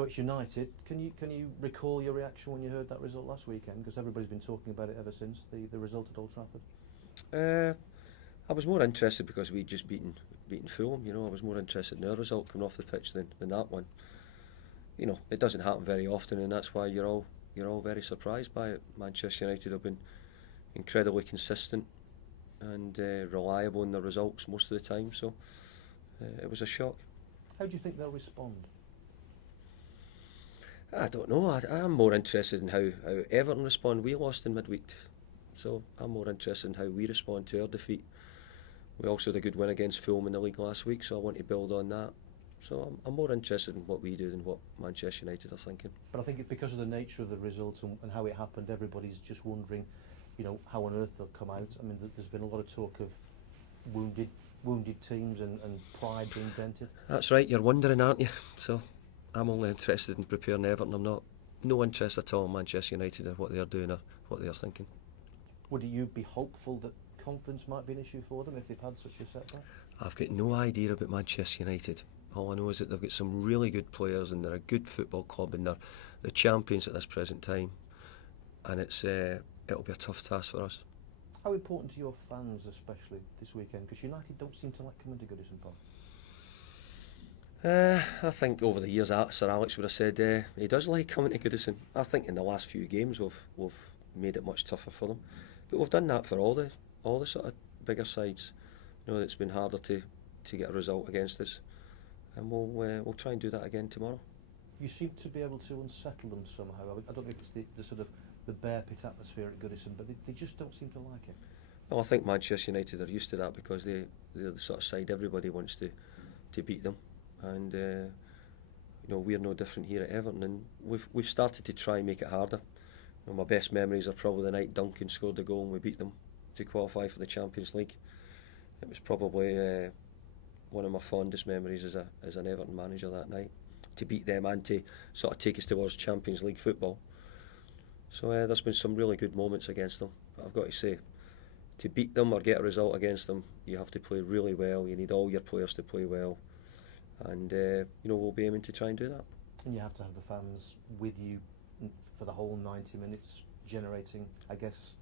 So it's United. Can you recall your reaction when you heard that result last weekend? Because everybody's been talking about it ever since the result at Old Trafford. I was more interested because we'd just beaten Fulham. I was more interested in their result coming off the pitch than that one. It doesn't happen very often, and that's why you're all very surprised by it. Manchester United have been incredibly consistent and reliable in their results most of the time, so it was a shock. How do you think they'll respond? I don't know. I'm more interested in how Everton respond. We lost in midweek, so I'm more interested in how we respond to our defeat. We also had a good win against Fulham in the league last week, so I want to build on that. So I'm more interested in what we do than what Manchester United are thinking. But I think it's because of the nature of the result and how it happened, everybody's just wondering, how on earth they'll come out. I mean, there's been a lot of talk of wounded teams and pride being dented. That's right, you're wondering, aren't you? So I'm only interested in preparing Everton. I'm no interest at all in Manchester United or what they're doing or what they're thinking. Would you be hopeful that confidence might be an issue for them if they've had such a setback? I've got no idea about Manchester United. All I know is that they've got some really good players and they're a good football club and they're the champions at this present time, and it'll be a tough task for us. How important to your fans, especially this weekend? Because United don't seem to like coming to Goodison Park. I think over the years, Sir Alex would have said he does like coming to Goodison. I think in the last few games we've made it much tougher for them, but we've done that for all the sort of bigger sides. It's been harder to get a result against us, and we'll try and do that again tomorrow. You seem to be able to unsettle them somehow. I don't know if it's the sort of the bear pit atmosphere at Goodison, but they just don't seem to like it. Well, I think Manchester United are used to that because they're the sort of side everybody wants to beat them, and we're no different here at Everton, and we've started to try and make it harder. My best memories are probably the night Duncan scored the goal and we beat them to qualify for the Champions League. It was probably one of my fondest memories as an Everton manager that night, to beat them and to sort of take us towards Champions League football. So there's been some really good moments against them, but I've got to say, to beat them or get a result against them, you have to play really well. You need all your players to play well, and we'll be aiming to try and do that. And you have to have the fans with you for the whole 90 minutes, generating, I guess,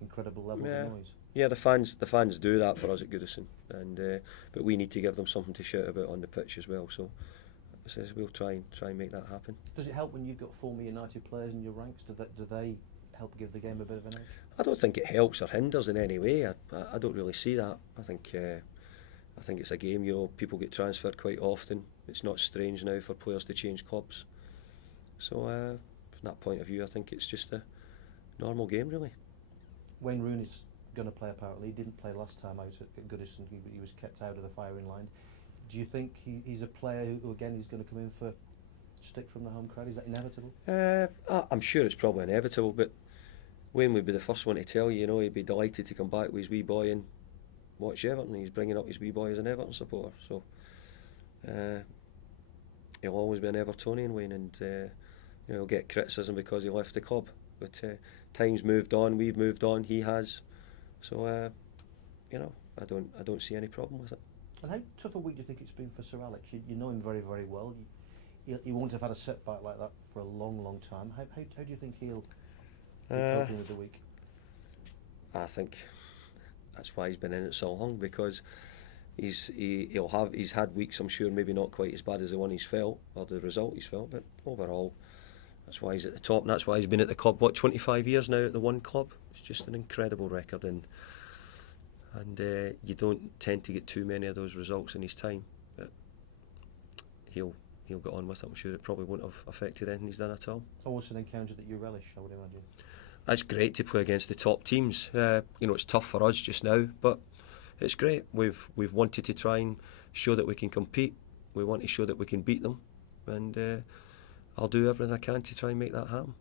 incredible levels of noise. Yeah, the fans do that for us at Goodison, and but we need to give them something to shout about on the pitch as well. So we'll try and make that happen. Does it help when you've got former United players in your ranks? Do they help give the game a bit of an edge? I don't think it helps or hinders in any way. I don't really see that. I think it's a game. People get transferred quite often. It's not strange now for players to change clubs. So from that point of view, I think it's just a normal game, really. Wayne Rooney's going to play apparently. He didn't play last time out at Goodison. He was kept out of the firing line. Do you think he's a player who again, is going to come in for stick from the home crowd? Is that inevitable? I'm sure it's probably inevitable, but Wayne would be the first one to tell you, he'd be delighted to come back with his wee boy and watch Everton. He's bringing up his wee boy as an Everton supporter, so he'll always be an Evertonian, Wayne, and he'll get criticism because he left the club. But time's moved on, we've moved on, he has. So I don't see any problem with it. And how tough a week do you think it's been for Sir Alex? You know him very, very well. He won't have had a setback like that for a long, long time. How do you think he'll be coping with the week? I think that's why he's been in it so long, because he's had weeks, I'm sure, maybe not quite as bad as the one he's felt or the result he's felt, but overall that's why he's at the top, and that's why he's been at the club 25 years now at the one club. It's just an incredible record, and you don't tend to get too many of those results in his time, but he'll get on with it. I'm sure it probably won't have affected anything he's done at all. Almost an encounter that you relish, I would imagine. It's great to play against the top teams. It's tough for us just now, but it's great. We've wanted to try and show that we can compete. We want to show that we can beat them, and I'll do everything I can to try and make that happen.